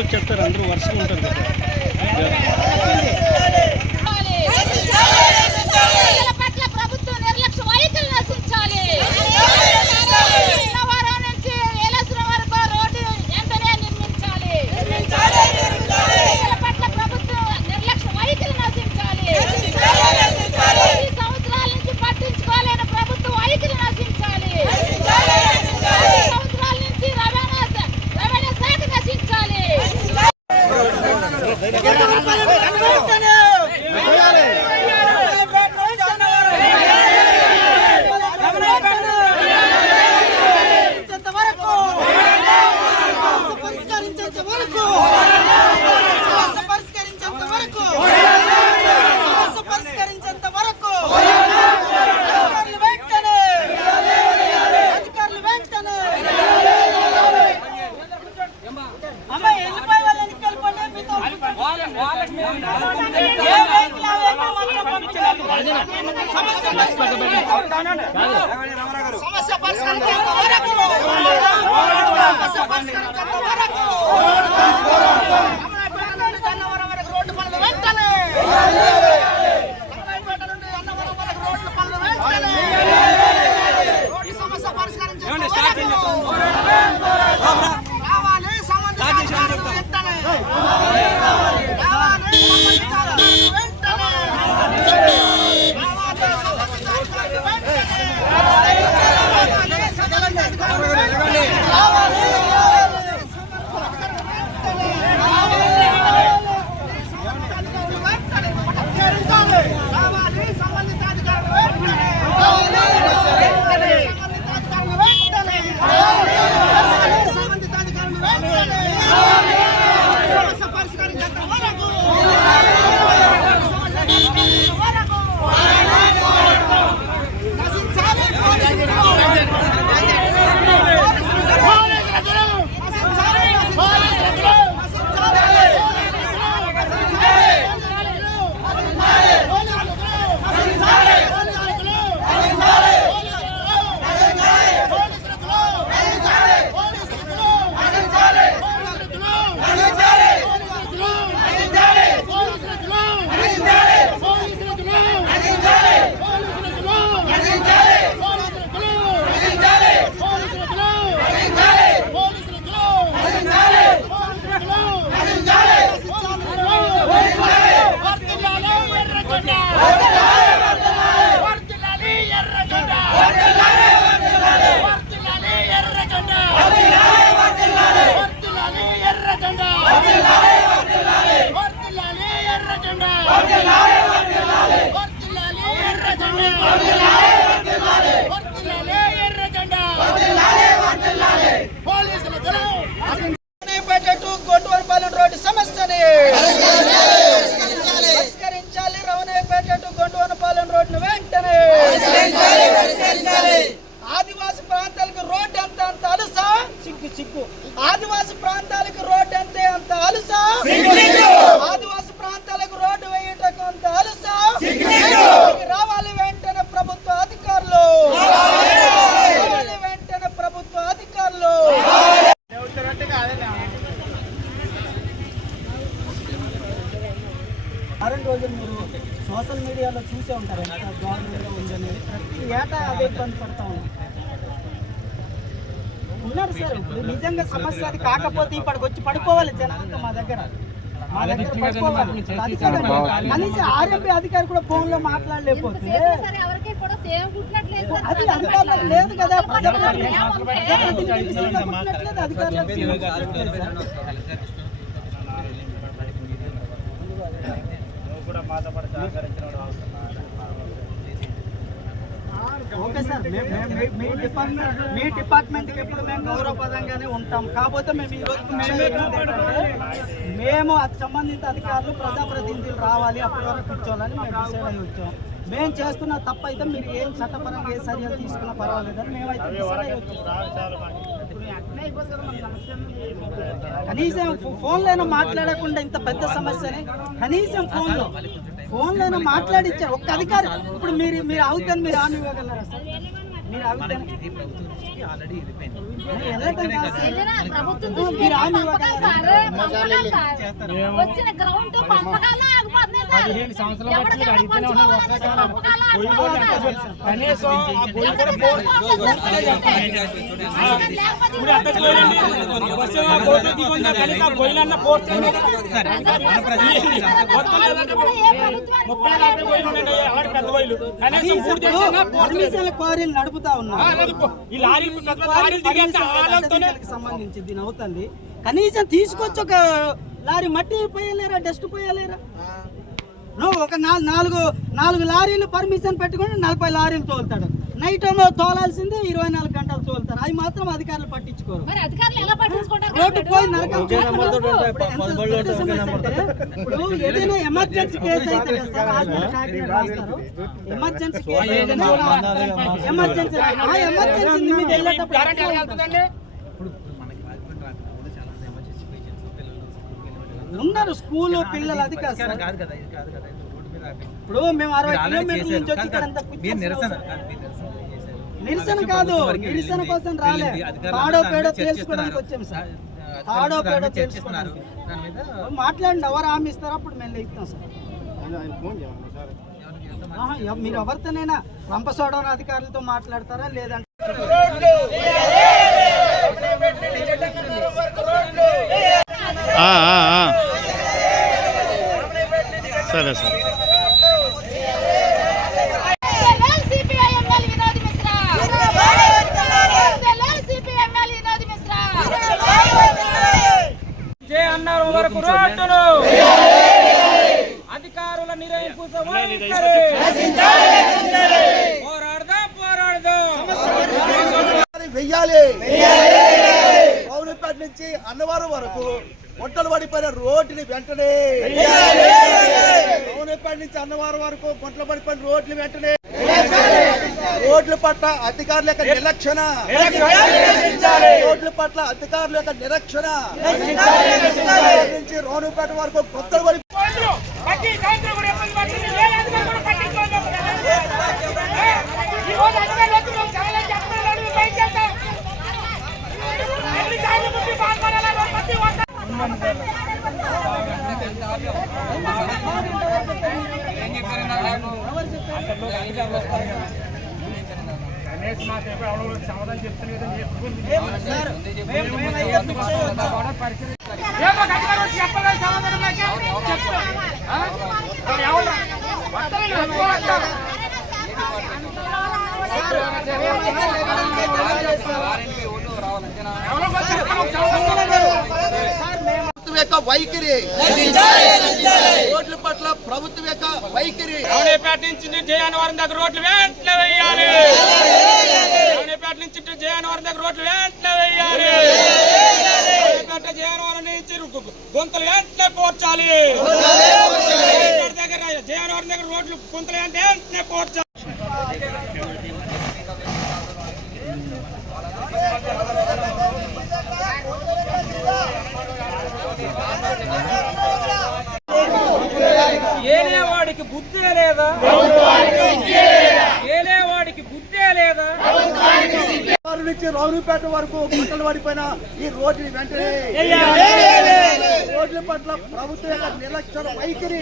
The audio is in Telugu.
కూర్చొని చెప్తారు అందరూ వరుసగా ఉంటారు కదా. ¡Que quiera! సమస్య పరిష్కరించేంత వరకు. సమస్య పరిష్కరించేంత వరకు రోడ్డు పనులు వెంటనే మీడియాలో చూసే ఉంటారు ఎంత దారుణంగా ఉందని. ప్రతి ఏటా అదే ఇబ్బంది పడతా ఉన్నాం ఉన్నారు సార్ ఇప్పుడు నిజంగా సమస్య అది కాకపోతే ఇప్పటికి వచ్చి పడుకోవాలి జనాలతో మా దగ్గర. మా దగ్గర పడుకోవాలి ఆర్ఎంపీ అధికారి కూడా ఫోన్లో మాట్లాడలేకపోతే అది అధికారులకు లేదు కదా. ప్రజలకు ప్రజాప్రతినిధికి సార్. ఓకే సార్ మే- డిపార్ట్మెంట్ మీ డిపార్ట్మెంట్కి ఎప్పుడు మేము గౌరవపదంగానే ఉంటాం. కాకపోతే మేము ఈ రోజు కూర్చొని ఏంటంటే, మేము అది సంబంధిత అధికారులు ప్రజాప్రతినిధులు రావాలి అప్పటి వరకు కూర్చోవాలని మేము డిసైడ్ అయ్యి వచ్చాం. మేము చేస్తున్న తప్పు అయితే మీరు ఏం చట్టపరంగా ఏ చర్యలు తీసుకున్నా పర్వాలేదని మేమైతే డిసైడ్ అయ్యి వచ్చాం. కనీసం ఫోన్లోనే మాట్లాడకుండా ఇంత పెద్ద సమస్యని. కనీసం ఫోన్లో ఫోన్లోనే మాట్లాడిచ్చారు ఒక్క అధికారి ఇప్పుడు మీరు మీరు అవుతాను మీరు ఆన్ ఇవ్వగలరా సార్? మీరు ప్రభుత్వం మీరు హామీ పంపకాలు కనీసం ఆ గొయ్యి కూడా ఇప్పుడు. ఆ బస్సు ఆ దిగుందా ఆ గొయ్యలన్న. మొత్తం లేదంటే ముప్పై నలభై గొయ్యలు అలాంటి పెద్ద గొయ్యలు కనీసం పూర్తి చేసినా. పర్మిషన్ క్వారీలు నడుపుతా ఆ, ఉన్నారు పో. ఈ లారీ పెద్ద పెద్ద లారీలు దిగేస్తే వాళ్ళతోనే సంబంధించి దీని అవుతుంది కనీసం తీసుకొచ్చి ఒక లారీ మట్టి పోయలేరా డస్ట్ పోయలేరా ఒక నాలుగు నాలుగు నాలుగు లారీలు పర్మిషన్ పెట్టుకుని నలభై లారీలు తోలుతాడు నైట్ తోలాల్సిందే ఇరవై నాలుగు గంటలు తోలుతారు అవి మాత్రం అధికారులు పట్టించుకోరు రోడ్డు పోయి నరకం ఇప్పుడు ఏదైనా ఎమర్జెన్సీ కేసు అయితే. ఎమర్జెన్సీ కేసు ఎమర్జెన్సీ ఆ ఎమర్జెన్సీ ఉన్నారు స్కూల్ పిల్లలు అది కాదు సార్. కాదు కదా ఇది కాదు. ఇప్పుడు మేము అరవై కిలోమీటర్ల నుంచి. వచ్చి ఇక్కడ నిరసన నిరసన కాదు నిరసన. కోసం రాలే తాడో పేడో తెలుసుకోవడానికి చర్చిస్తున్నారు. వచ్చాం సార్. తాడో పేడో మీద మాట్లాడండి ఎవరు హామీ ఇస్తారో అప్పుడు మేము ఇస్తాం సార్. మీరు ఎవరితోనైనా రంపసోడవరం అధికారులతో మాట్లాడతారా లేదంటే వరకు రోడ్డును అధికారుల వైఖరి పోరాడదాం పోరాడదాం. వెయ్యాలి. నుంచి అన్నవరం వరకు గుంటలు పడిపోయిన రోడ్డుని వెంటనే పౌనపేట నుంచి అన్నవరం వరకు గుంటలు పడిపోయిన రోడ్లు వెంటనే రోడ్ల పట్ల అధికారుల యొక్క నిరక్షణ రోడ్ల పట్ల అధికారుల యొక్క నిరక్షణ నుంచి రోనుపేట వరకు గుంటలు పడి ప్రతి సంవత్సరం కూడా ఇబ్బంది పడుతుంది ఏ అధికారి కూడా పట్టించుకోవడం ఈ రోజు అధికారులు వచ్చి మేము చాలా చెప్పడం అడుగు పైకి చేస్తాం ఎన్నిసార్లు ముందు బాధపడాలో ప్రతి ఒక్క గణేష్ మా సేపు ఎవరో సమాధానం చెప్తలేదు సార్ మేము మేమైతే ఫిక్స్ అయ్యి వచ్చాం. ఏమో అధికారులు వచ్చి చెప్పలేదు సమాధానం నాకే చెప్పు ఆ? మరి ఎవరు వస్తారని అనుకోవట్లేదు ఎవరో వచ్చి చెప్పడం యొక్క వైఖరి. రోడ్ల పట్ల ప్రభుత్వం యొక్క వైఖరి. నుంచి జయానవరం దగ్గర రోడ్లు వెంటనే వేయాలి. రావణేపేట నుంచి జయనవరం దగ్గర రోడ్లు వెంటనే వేయాలి. రావణేపేట జయానవరం నుంచి గుంతలు వెంటనే పోర్చాలి. దగ్గర జయనవరం దగ్గర రోడ్లు గుంతలు వెంటనే పోర్చాలి. ఏలేవాడికి బుద్ధే లేదా లేదా? వారి నుంచి రావులపేట వరకు గుంటలు పడిపోయిన ఈ రోడ్డుని వెంటనే రోడ్ల పట్ల ప్రభుత్వం యొక్క నిర్లక్ష్య వైఖరి